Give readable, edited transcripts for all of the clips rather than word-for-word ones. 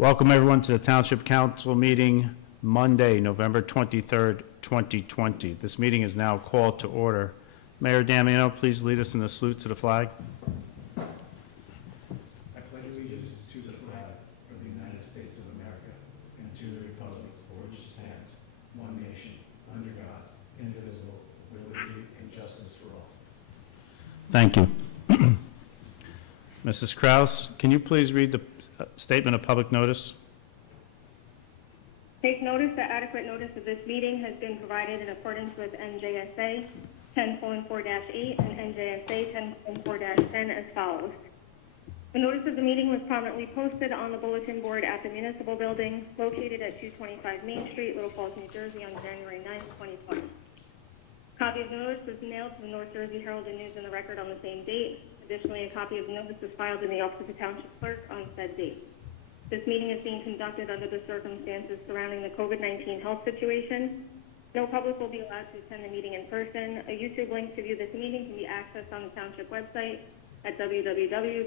Welcome everyone to the Township Council meeting Monday, November 23rd, 2020. This meeting is now called to order. Mayor Damiano, please lead us in the salute to the flag. I pledge allegiance to the flag of the United States of America and to the republic for which it stands, one nation, under God, indivisible, with liberty and justice for all. Thank you. Mrs. Kraus, can you please read the statement of public notice? Take notice that adequate notice of this meeting has been provided in accordance with NJSA 10:4-8 and NJSA 10:4-10 as follows. The notice of the meeting was prominently posted on the bulletin board at the Municipal Building located at 225 Main Street, Little Falls, New Jersey on January 9, 2020. Copy of the notice was mailed to the North Jersey Herald and News and the Record on the same date. Additionally, a copy of the notice was filed in the office of the Township Clerk on said date. This meeting is being conducted under the circumstances surrounding the COVID-19 health situation. No public will be allowed to attend the meeting in person. A YouTube link to view this meeting can be accessed on the Township website at www.lfnj.com.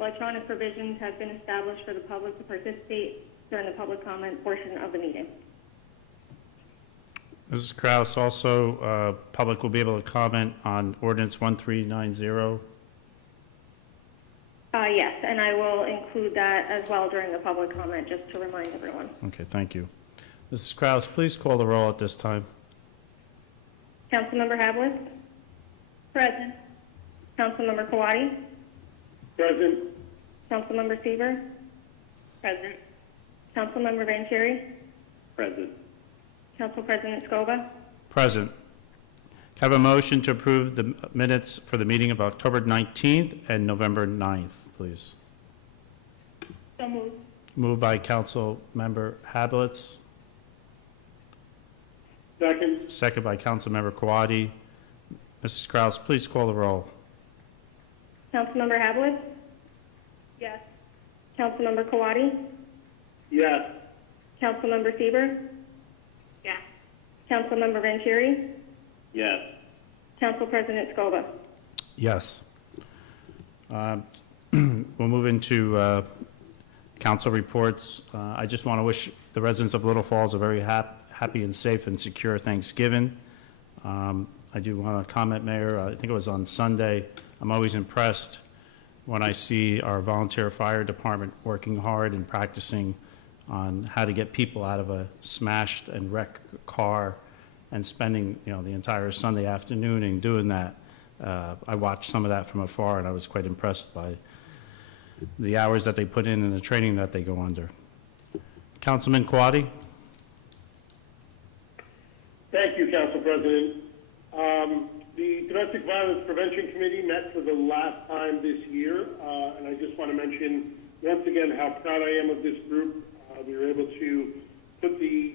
Electronic provisions have been established for the public to participate during the public comment portion of the meeting. Mrs. Kraus, also, public will be able to comment on ordinance 1390. Yes, and I will include that as well during the public comment, just to remind everyone. Okay, thank you. Mrs. Kraus, please call the roll at this time. Councilmember Havlis? Present. Councilmember Kawadi? Present. Councilmember Seaver? Present. Councilmember Vanchery? Present. Council President Scoba? Present. Can I have a motion to approve the minutes for the meeting of October 19th and November 9th, please? So moved. Moved by Council Member Hablitz. Second. Second by Council Member Kawadi. Mrs. Kraus, please call the roll. Councilmember Havlis? Yes. Councilmember Kawadi? Yes. Councilmember Seaver? Yes. Councilmember Vanchery? Yes. Council President Scoba? Yes. We'll move into council reports. I just want to wish the residents of Little Falls a very happy and safe and secure Thanksgiving. I do want to comment, Mayor, I think it was on Sunday, I'm always impressed when I see our volunteer fire department working hard and practicing on how to get people out of a smashed and wrecked car and spending, the entire Sunday afternoon and doing that. I watched some of that from afar, and I was quite impressed by the hours that they put in and the training that they go under. Councilman Kawadi? Thank you, Council President. The Domestic Violence Prevention Committee met for the last time this year, and I just want to mention once again how proud I am of this group. We were able to put the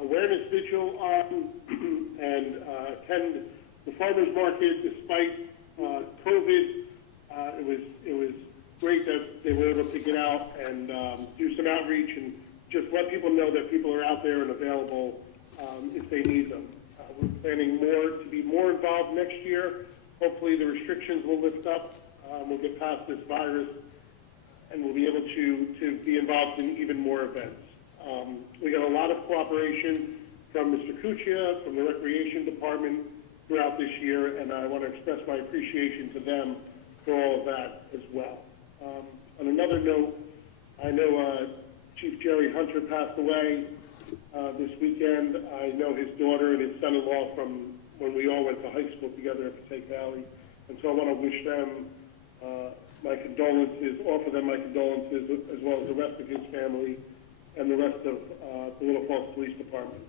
awareness vigil on and attend the farmers market despite COVID. It was great that they were able to get out and do some outreach and just let people know that people are out there and available if they need them. We're planning to be more involved next year. Hopefully the restrictions will lift up. We'll get past this virus and we'll be able to be involved in even more events. We got a lot of cooperation from Mr. Kuchia, from the Recreation Department throughout this year, and I want to express my appreciation to them for all of that as well. On another note, I know Chief Jerry Hunter passed away this weekend. I know his daughter and his son-in-law from when we all went to high school together at Passaic Valley, and so I want to wish them my condolences, offer them my condolences, as well as the rest of his family and the rest of the Little Falls Police Department.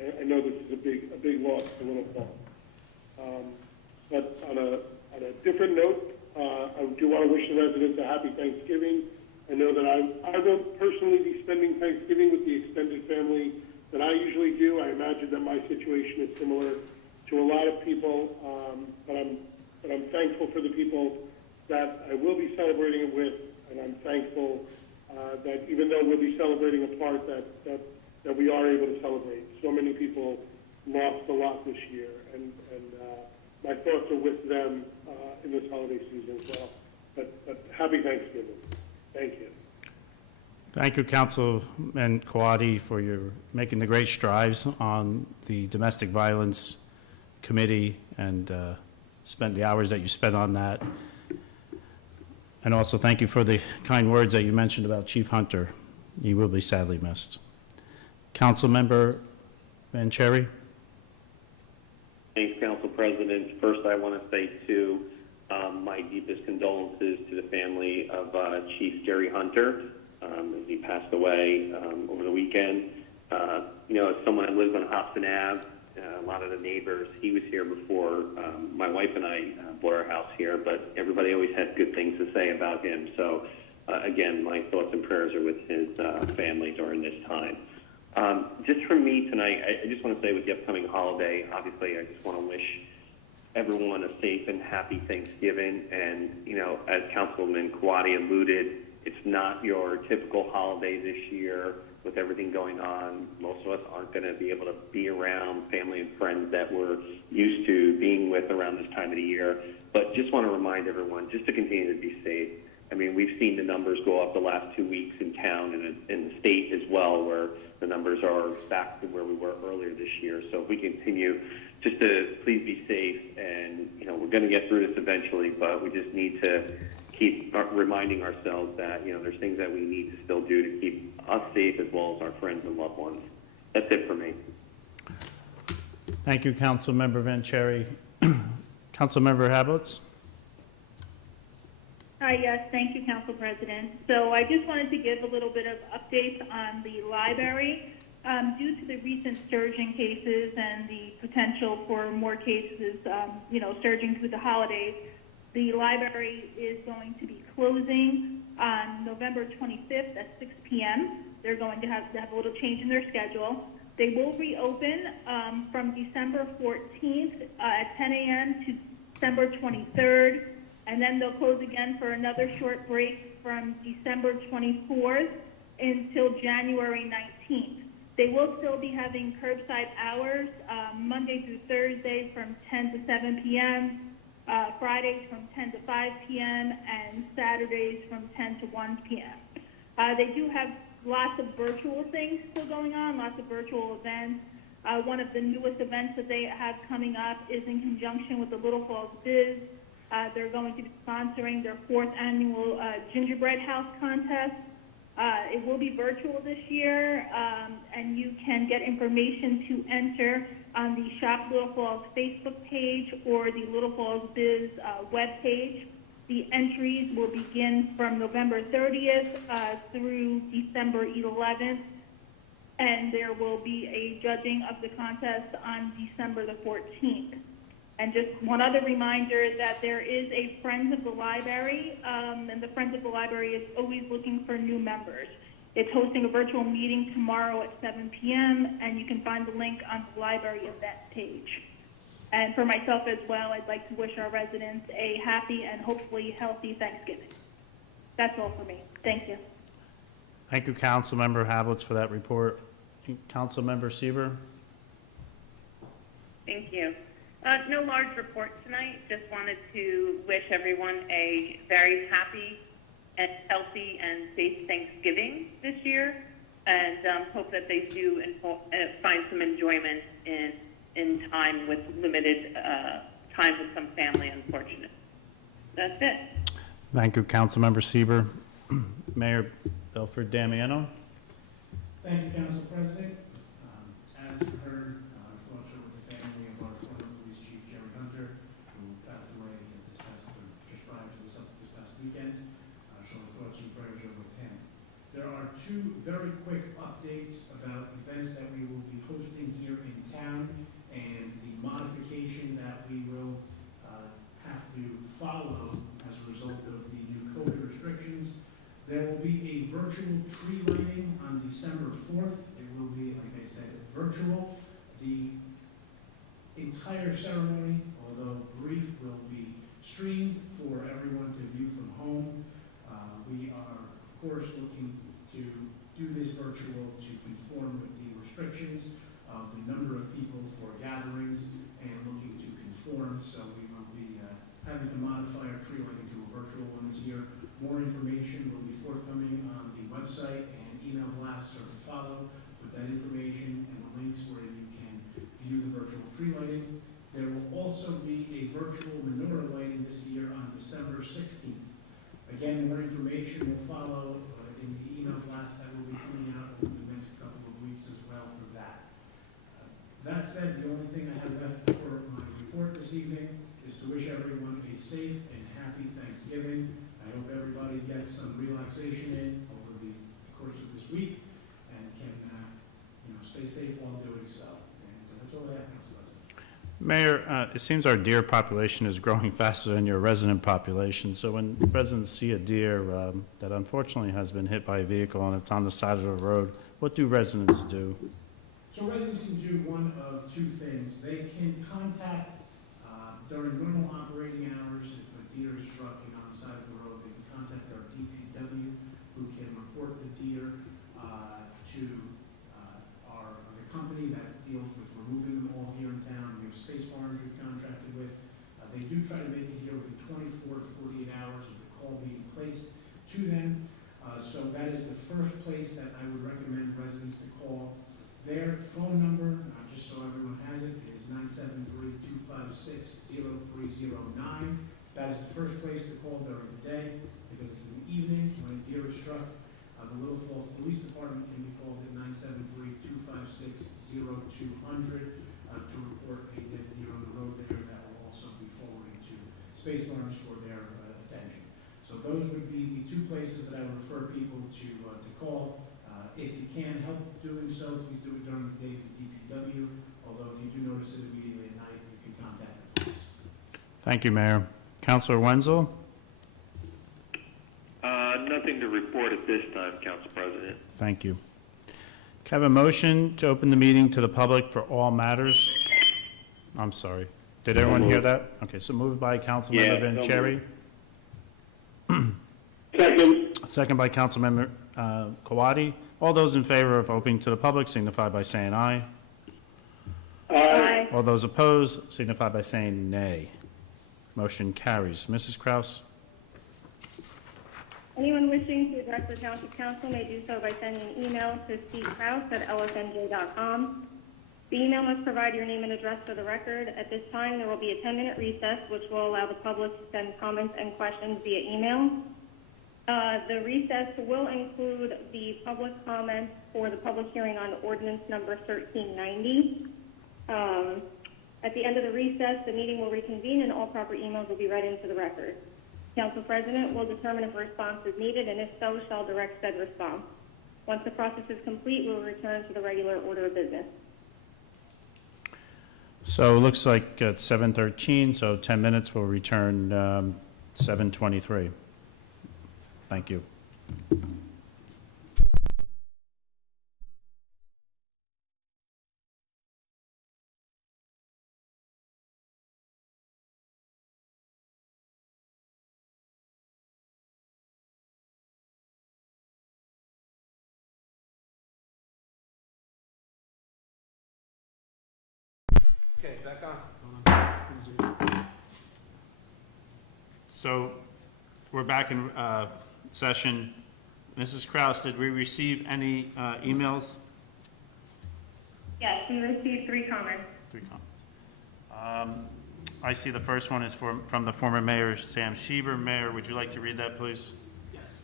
I know this is a big loss for Little Falls. But on a different note, I do want to wish the residents a happy Thanksgiving. I know that I won't personally be spending Thanksgiving with the extended family that I usually do. I imagine that my situation is similar to a lot of people, but I'm thankful for the people that I will be celebrating it with, and I'm thankful that even though we'll be celebrating apart, that we are able to celebrate. So many people lost a lot this year, and my thoughts are with them in this holiday season as well. But happy Thanksgiving. Thank you, Councilman Kawadi, for your making the great strides on the Domestic Violence Committee and spent the hours that you spent on that. And also thank you for the kind words that you mentioned about Chief Hunter. He will be sadly missed. Councilmember Vanchery? Thanks, Council President. First, I want to say, too, my deepest condolences to the family of Chief Jerry Hunter as he passed away over the weekend. You know, as someone that lives on Hobson Ave, a lot of the neighbors, he was here before my wife and I bought our house here, but everybody always had good things to say about him. So, again, my thoughts and prayers are with his family during this time. Just for me tonight, I just want to say with the upcoming holiday, obviously I just want to wish everyone a safe and happy Thanksgiving. And, you know, as Councilman Kawadi alluded, it's not your typical holiday this year with everything going on. Most of us aren't going to be able to be around family and friends that we're used to being with around this time of the year. But just want to remind everyone just to continue to be safe. I mean, we've seen the numbers go up the last 2 weeks in town and in the state as well, where the numbers are back to where we were earlier this year. So if we continue just to please be safe, and, you know, we're going to get through this eventually, but we just need to keep reminding ourselves that, you know, there's things that we need to still do to keep us safe as well as our friends and loved ones. That's it for me. Thank you, Councilmember Vanchery. Councilmember Hablitz? Hi, yes, thank you, Council President. So I just wanted to give a little bit of updates on the library. Due to the recent surge in cases and the potential for more cases, you know, surging through the holidays, the library is going to be closing on November 25th at 6 p.m. They're going to have a little change in their schedule. They will reopen from December 14th at 10 a.m. to December 23rd, and then they'll close again for another short break from December 24th until January 19th. They will still be having curbside hours Monday through Thursday from 10 to 7 p.m., Fridays from 10 to 5 p.m., and Saturdays from 10 to 1 p.m. They do have lots of virtual things still going on, lots of virtual events. One of the newest events that they have coming up is in conjunction with the Little Falls Biz. They're going to be sponsoring their 4th annual gingerbread house contest. It will be virtual this year, and you can get information to enter on the Shop Little Falls Facebook page or the Little Falls Biz web page. The entries will begin from November 30th through December 11th, and there will be a judging of the contest on December the 14th. And just one other reminder that there is a Friends of the Library, and the Friends of the Library is always looking for new members. It's hosting a virtual meeting tomorrow at 7 p.m., and you can find the link on the library event page. And for myself as well, I'd like to wish our residents a happy and hopefully healthy Thanksgiving. That's all for me. Thank you. Thank you, Councilmember Hablitz, for that report. Councilmember Sieber? Thank you. No large report tonight. Just wanted to wish everyone a very happy and healthy and safe Thanksgiving this year, and hope that they do find some enjoyment in time with limited time with some family, unfortunately. That's it. Thank you, Councilmember Sieber. Mayor Belford Damiano? Thank you, Council President. As you heard, our thoughts are with the family of our former police chief, Jerry Hunter, who passed away just prior to this past weekend. So our thoughts and prayers are with him. There are two very quick updates about events that we will be hosting here in town and the modification that we will have to follow as a result of the new COVID restrictions. There will be a virtual tree lighting on December 4th. It will be, like I said, virtual. The entire ceremony, although brief, will be streamed for everyone to view from home. We are, of course, looking to do this virtual to conform with the restrictions of the number of people for gatherings and looking to conform. So we will be having to modify our tree lighting to a virtual one this year. More information will be forthcoming on the website and blasts are to follow with that information and the links where you can view the virtual tree lighting. There will also be a virtual menorah lighting this year on December 16th. Again, more information will follow in the email blast that will be coming out over the next couple of weeks as well for that. That said, the only thing I have left for my report this evening is to wish everyone a safe and happy Thanksgiving. I hope everybody gets some relaxation in over the course of this week and can, stay safe while doing so. And that's all I have, Council President. Mayor, it seems our deer population is growing faster than your resident population. So when residents see a deer that unfortunately has been hit by a vehicle and it's on the side of the road, what do residents do? So residents can do one of two things. They can contact, during normal operating hours, if a deer is struck and on the side of the road, they can contact our DPW, who can report the deer to the company that deals with removing them all here in town. We have Space Farms we've contracted with. They do try to make it here within 24 to 48 hours of the call being placed to them. So that is the first place that I would recommend residents to call. Their phone number, just so everyone has it, is 973-256-0309. That is the first place to call during the day. If it's in the evening, when a deer is struck, the Little Falls Police Department can be called at 973-256-0200 to report a dead deer on the road there. That will also be forwarded to Space Farms for their attention. So those would be the two places that I would refer people to call. If you can help doing so, please do it during the day with DPW, although if you do notice it immediately at night, you can contact the police. Thank you, Mayor. Councilor Wenzel? Nothing to report at this time, Council President. Thank you. Can I have a motion to open the meeting to the public for all matters? I'm sorry. Did everyone hear that? Okay, so moved by Councilmember Vanchery. Second. Second by Councilmember Kawadi. All those in favor of opening to the public signify by saying aye. Aye. All those opposed signify by saying nay. Motion carries. Mrs. Kraus? Anyone wishing to address the Township Council may do so by sending an email to ckraus@lfnj.com. The email must provide your name and address for the record. At this time, there will be a 10-minute recess, which will allow the public to send comments and questions via email. The recess will include the public comments for the public hearing on ordinance number 1390. At the end of the recess, the meeting will reconvene and all proper emails will be read into the record. Council President will determine if a response is needed, and if so, shall direct said response. Once the process is complete, we will return to the regular order of business. So it looks like it's 7:13, so 10 minutes. We'll return 7:23. Thank you. Okay, back on. So we're back in session. Mrs. Kraus, did we receive any emails? Yes, we received 3 comments. 3 comments. I see the first one is from the former mayor, Sam Schieber. Mayor, would you like to read that, please? Yes.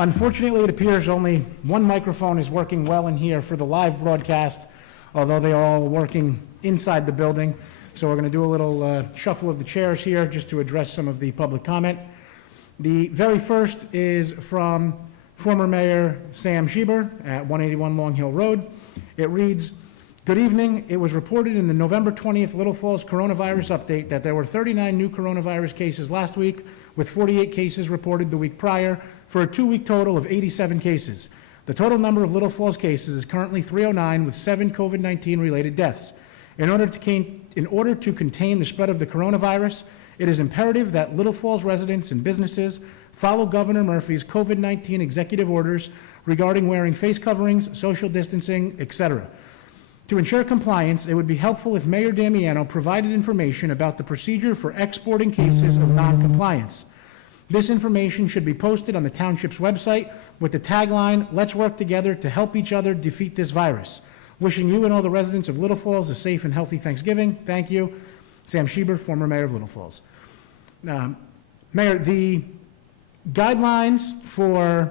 Unfortunately, it appears only one microphone is working well in here for the live broadcast, although they are all working inside the building. So we're going to do a little shuffle of the chairs here just to address some of the public comment. The very first is from former Mayor Sam Schieber at 181 Long Hill Road. It reads, "Good evening. It was reported in the November 20th Little Falls coronavirus update that there were 39 new coronavirus cases last week, with 48 cases reported the week prior, for a 2-week total of 87 cases. The total number of Little Falls cases is currently 309, with 7 COVID-19 related deaths. In order to contain the spread of the coronavirus, it is imperative that Little Falls residents and businesses follow Governor Murphy's COVID-19 executive orders regarding wearing face coverings, social distancing, etc. To ensure compliance, it would be helpful if Mayor Damiano provided information about the procedure for exporting cases of non-compliance. This information should be posted on the township's website with the tagline, "Let's work together to help each other defeat this virus." Wishing you and all the residents of Little Falls a safe and healthy Thanksgiving. Thank you. Sam Schieber, former mayor of Little Falls. Mayor, the guidelines for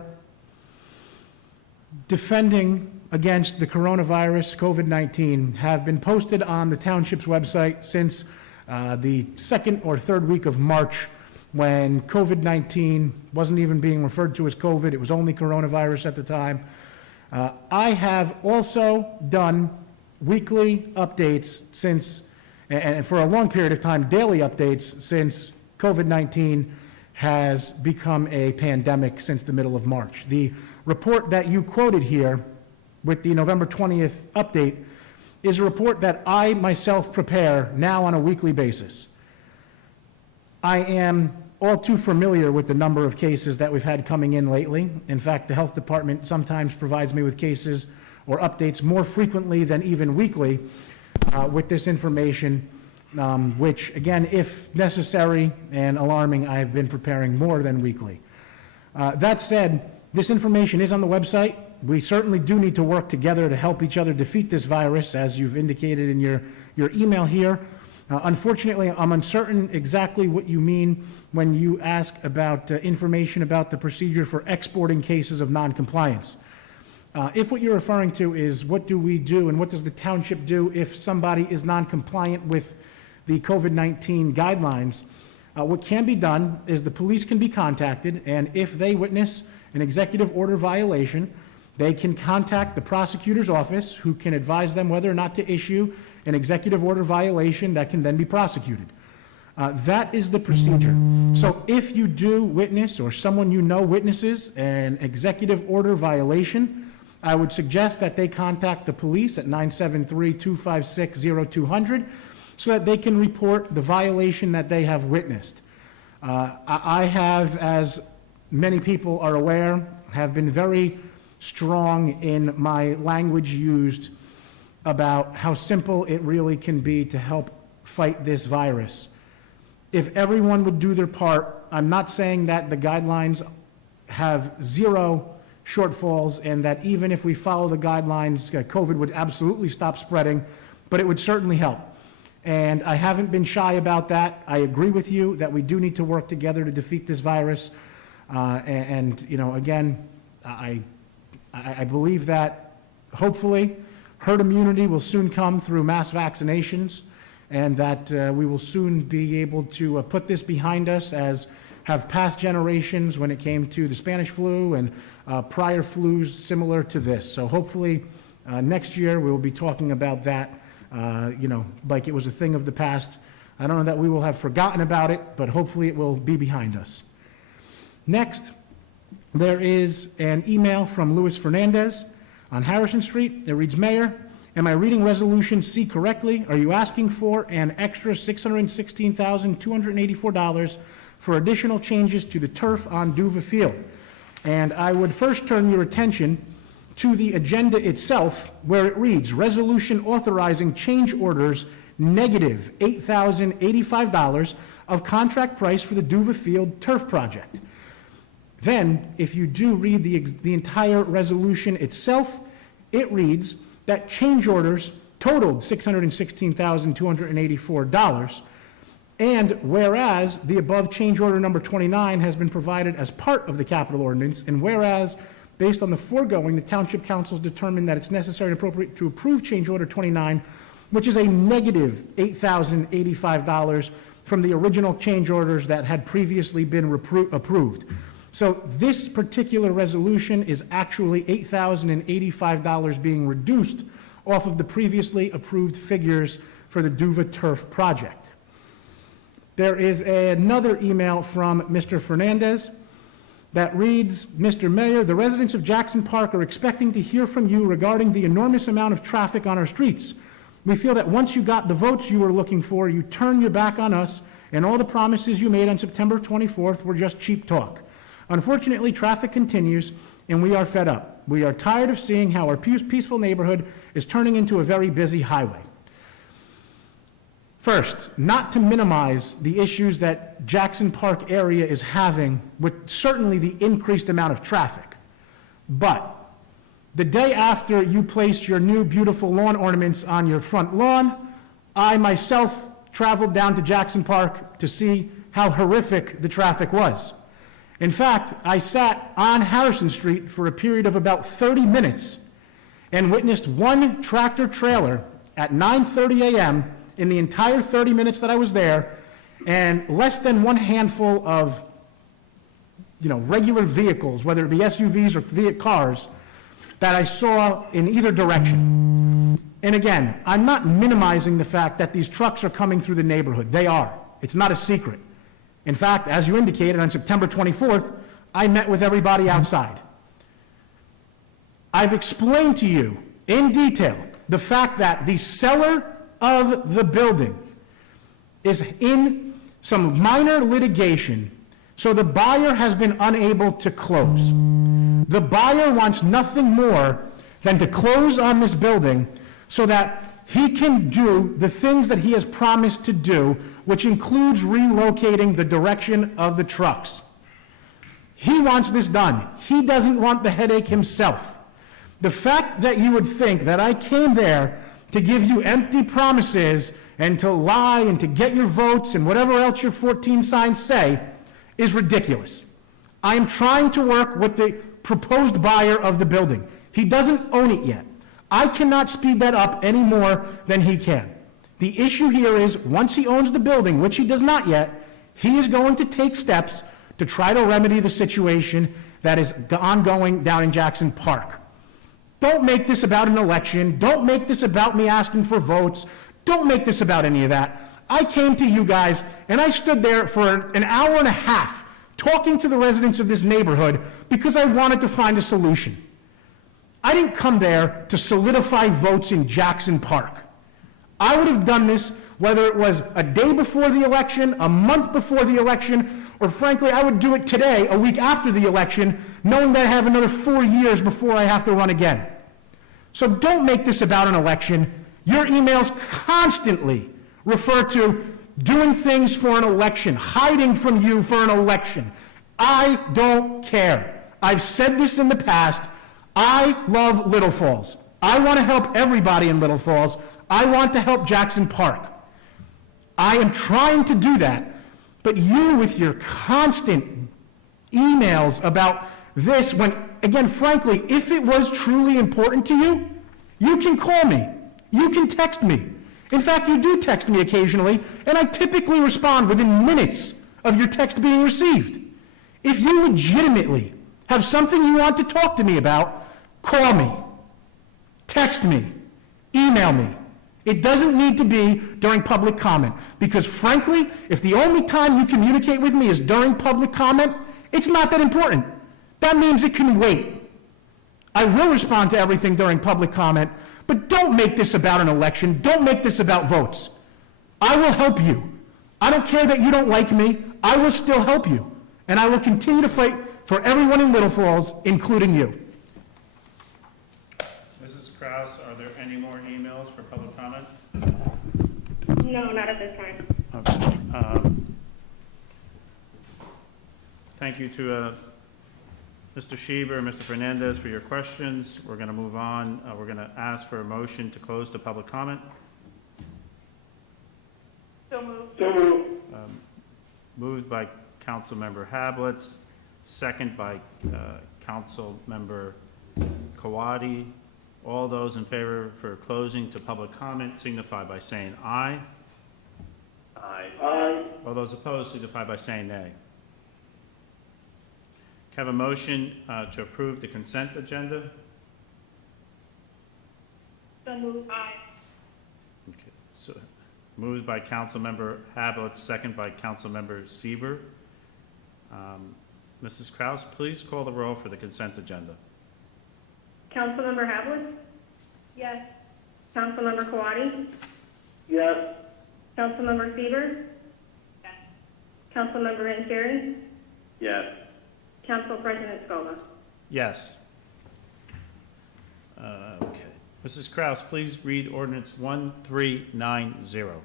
defending against the coronavirus, COVID-19, have been posted on the township's website since the second or third week of March, when COVID-19 wasn't even being referred to as COVID. It was only coronavirus at the time. I have also done weekly updates since, and for a long period of time, daily updates since COVID-19 has become a pandemic since the middle of March. The report that you quoted here with the November 20th update is a report that I myself prepare now on a weekly basis. I am all too familiar with the number of cases that we've had coming in lately. In fact, the health department sometimes provides me with cases or updates more frequently than even weekly with this information, which, again, if necessary and alarming, I have been preparing more than weekly. That said, this information is on the website. We certainly do need to work together to help each other defeat this virus, as you've indicated in your email here. Unfortunately, I'm uncertain exactly what you mean when you ask about information about the procedure for exporting cases of noncompliance. If what you're referring to is what do we do and what does the township do if somebody is noncompliant with the COVID-19 guidelines, what can be done is the police can be contacted, and if they witness an executive order violation, they can contact the prosecutor's office, who can advise them whether or not to issue an executive order violation that can then be prosecuted. That is the procedure. So if you do witness, or someone you know witnesses, an executive order violation, I would suggest that they contact the police at 973-256-0200 so that they can report the violation that they have witnessed. I have, as many people are aware, have been very strong in my language used about how simple it really can be to help fight this virus. If everyone would do their part, I'm not saying that the guidelines have zero shortfalls and that even if we follow the guidelines, COVID would absolutely stop spreading, but it would certainly help. And I haven't been shy about that. I agree with you that we do need to work together to defeat this virus. And you know, again, I believe that hopefully herd immunity will soon come through mass vaccinations, and that we will soon be able to put this behind us, as have past generations when it came to the Spanish flu and prior flus similar to this. So hopefully next year we will be talking about that, you know, like it was a thing of the past. I don't know that we will have forgotten about it, but hopefully it will be behind us. Next, there is an email from Luis Fernandez on Harrison Street. It reads, Mayor, am I reading Resolution C correctly? Are you asking for an extra $616,284 for additional changes to the turf on Duva Field? And I would first turn your attention to the agenda itself, where it reads, Resolution authorizing change orders negative $8,085 of contract price for the Duva Field turf project. Then, if you do read the entire resolution itself, it reads that change orders totaled $616,284, and whereas the above change order number 29 has been provided as part of the capital ordinance, and whereas, based on the foregoing, the Township Council has determined that it's necessary and appropriate to approve change order 29, which is a negative $8,085 from the original change orders that had previously been approved. So this particular resolution is actually $8,085 being reduced off of the previously approved figures for the Duva Turf project. There is another email from Mr. Fernandez that reads, Mr. Mayor, the residents of Jackson Park are expecting to hear from you regarding the enormous amount of traffic on our streets. We feel that once you got the votes you were looking for, you turned your back on us, and all the promises you made on September 24th were just cheap talk. Unfortunately, traffic continues, and we are fed up. We are tired of seeing how our peaceful neighborhood is turning into a very busy highway. First, not to minimize the issues that Jackson Park area is having with certainly the increased amount of traffic, but the day after you placed your new beautiful lawn ornaments on your front lawn, I myself traveled down to Jackson Park to see how horrific the traffic was. In fact, I sat on Harrison Street for a period of about 30 minutes and witnessed one tractor trailer at 9:30 a.m. in the entire 30 minutes that I was there, and less than one handful of, regular vehicles, whether it be SUVs or cars, that I saw in either direction. And again, I'm not minimizing the fact that these trucks are coming through the neighborhood. They are. It's not a secret. In fact, as you indicated, on September 24th, I met with everybody outside. I've explained to you in detail the fact that the seller of the building is in some minor litigation, so the buyer has been unable to close. The buyer wants nothing more than to close on this building so that he can do the things that he has promised to do, which includes relocating the direction of the trucks. He wants this done. He doesn't want the headache himself. The fact that you would think that I came there to give you empty promises and to lie and to get your votes and whatever else your 14 signs say is ridiculous. I am trying to work with the proposed buyer of the building. He doesn't own it yet. I cannot speed that up any more than he can. The issue here is, once he owns the building, which he does not yet, he is going to take steps to try to remedy the situation that is ongoing down in Jackson Park. Don't make this about an election. Don't make this about me asking for votes. Don't make this about any of that. I came to you guys, and I stood there for an hour and a half talking to the residents of this neighborhood because I wanted to find a solution. I didn't come there to solidify votes in Jackson Park. I would have done this whether it was a day before the election, a month before the election, or frankly, I would do it today, a week after the election, knowing that I have another 4 years before I have to run again. So don't make this about an election. Your emails constantly refer to doing things for an election, hiding from you for an election. I don't care. I've said this in the past. I love Little Falls. I want to help everybody in Little Falls. I want to help Jackson Park. I am trying to do that, but you with your constant emails about this, when, again, frankly, if it was truly important to you, you can call me. You can text me. In fact, you do text me occasionally, and I typically respond within minutes of your text being received. If you legitimately have something you want to talk to me about, call me, text me, email me. It doesn't need to be during public comment, because frankly, if the only time you communicate with me is during public comment, it's not that important. That means it can wait. I will respond to everything during public comment, but don't make this about an election. Don't make this about votes. I will help you. I don't care that you don't like me. I will still help you. And I will continue to fight for everyone in Little Falls, including you. Mrs. Kraus, are there any more emails for public comment? No, not at this time. Okay. Thank you to Mr. Schieber and Mr. Fernandez for your questions. We're going to move on. We're going to ask for a motion to close to public comment. So moved. So moved. Moved by Councilmember Hablitz, second by Councilmember Kawadi. All those in favor for closing to public comment signify by saying aye. Aye. Aye. All those opposed signify by saying nay. Can I have a motion to approve the consent agenda? So moved. Aye. Okay, so moved by Councilmember Hablitz, second by Councilmember Sieber. Mrs. Kraus, please call the roll for the consent agenda. Councilmember Havlet? Yes. Councilmember Kawadi? Yes. Councilmember Seaver? Yes. Councilmember Vanchery? Yes. Council President Scoba? Yes. Okay. Mrs. Kraus, please read ordinance 1390.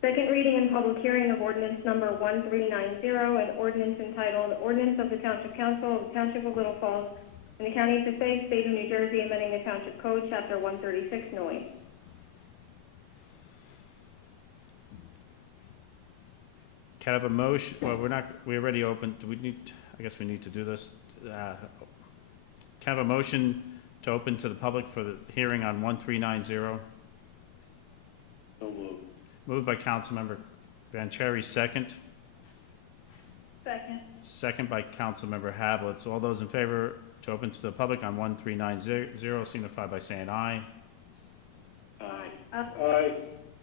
Second reading and public hearing of ordinance number 1390, an ordinance entitled Ordinance of the Township Council of the Township of Little Falls in the County of Passaic, State of New Jersey, amending the Township Code, Chapter 136, noise. Can I have a motion, well, we already opened, do we need, I guess we need to do this. Can I have a motion to open to the public for the hearing on 1390? So moved. Moved by Councilmember Vanchery, second. Second. Second by Councilmember Hablitz. All those in favor to open to the public on 1390 signify by saying aye. Aye. Aye.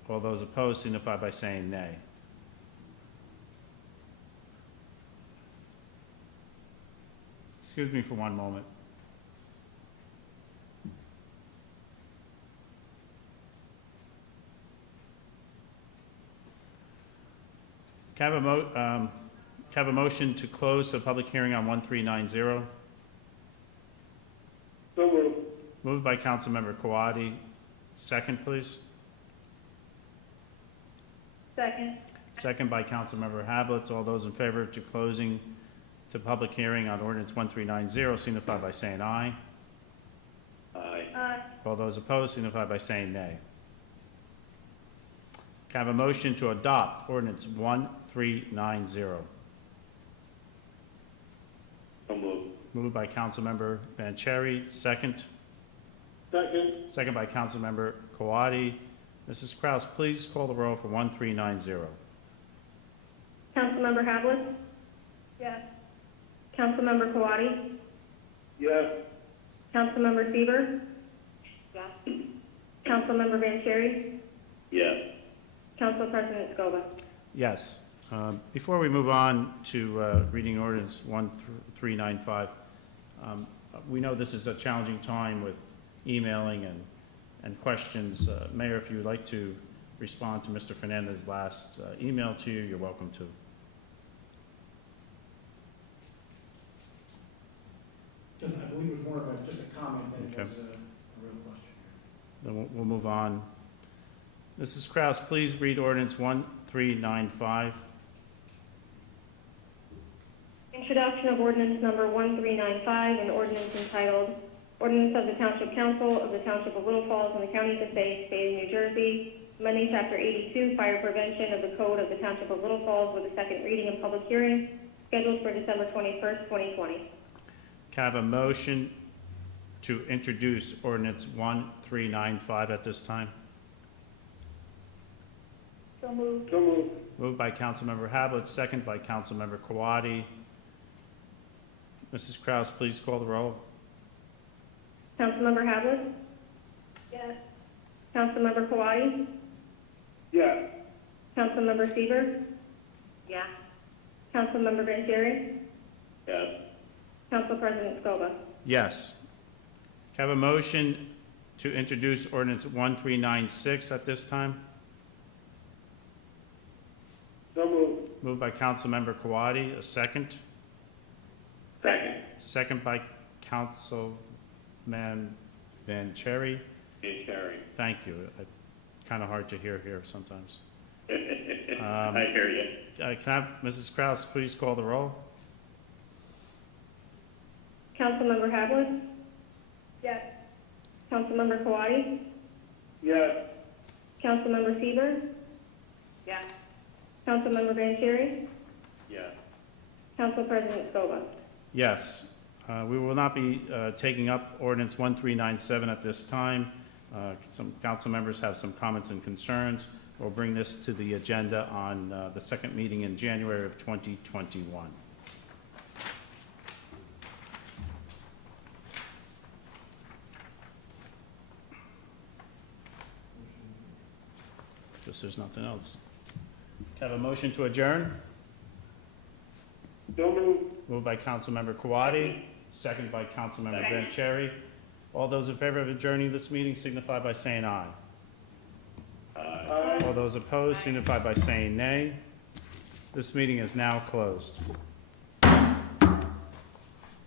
All those opposed signify by saying nay. Excuse me for one moment. Can I have a motion to close the public hearing on 1390? So moved. Moved by Councilmember Kawadi. Second, please. Second. Second by Councilmember Hablitz. All those in favor to closing to public hearing on ordinance 1390 signify by saying aye. Aye. Aye. All those opposed signify by saying nay. Can I have a motion to adopt ordinance 1390? So moved. Moved by Councilmember Vanchery. Second. Second. Second by Councilmember Kawadi. Mrs. Kraus, please call the roll for 1390. Councilmember Havlet? Yes. Councilmember Kawadi? Yes. Councilmember Seaver? Yes. Councilmember Vanchery? Yes. Council President Scoba. Yes. Before we move on to reading ordinance 1395, we know this is a challenging time with emailing and questions. Mayor, if you would like to respond to Mr. Fernandez's last email to you, you're welcome to. I believe it was more of just a comment than it Okay. was a real question. Then we'll move on. Mrs. Kraus, please read ordinance 1395. Introduction of ordinance number 1395, an ordinance entitled Ordinance of the Township Council of the Township of Little Falls in the County of Passaic, State of New Jersey, amending Chapter 82, Fire Prevention of the Code of the Township of Little Falls with a second reading and public hearing scheduled for December 21st, 2020. Can I have a motion to introduce ordinance 1395 at this time? So moved. So moved. Moved by Councilmember Hablitz, second by Councilmember Kawadi. Mrs. Kraus, please call the roll. Councilmember Havlet? Yes. Councilmember Kawadi? Yes. Councilmember Seaver? Yes. Councilmember Vanchery? Yes. Council President Scoba. Yes. Can I have a motion to introduce ordinance 1396 at this time? So moved. Moved by Councilmember Kawadi, a second. Second. Second by Councilman Vanchery. And Sherry. Thank you. Kind of hard to hear here sometimes. I hear you. Can I have Mrs. Kraus please call the roll? Councilmember Havlet? Yes. Councilmember Kawadi? Yes. Councilmember Seaver? Yes. Councilmember Vanchery? Yes. Council President Scoba. Yes. We will not be taking up ordinance 1397 at this time. Some council members have some comments and concerns. We'll bring this to the agenda on the second meeting in January of 2021. Guess there's nothing else. Have a motion to adjourn? So moved. Moved by Councilmember Kawadi, second by Councilmember Vanchery. All those in favor of adjourning this meeting signify by saying aye. Aye. All those opposed signify by saying nay. This meeting is now closed.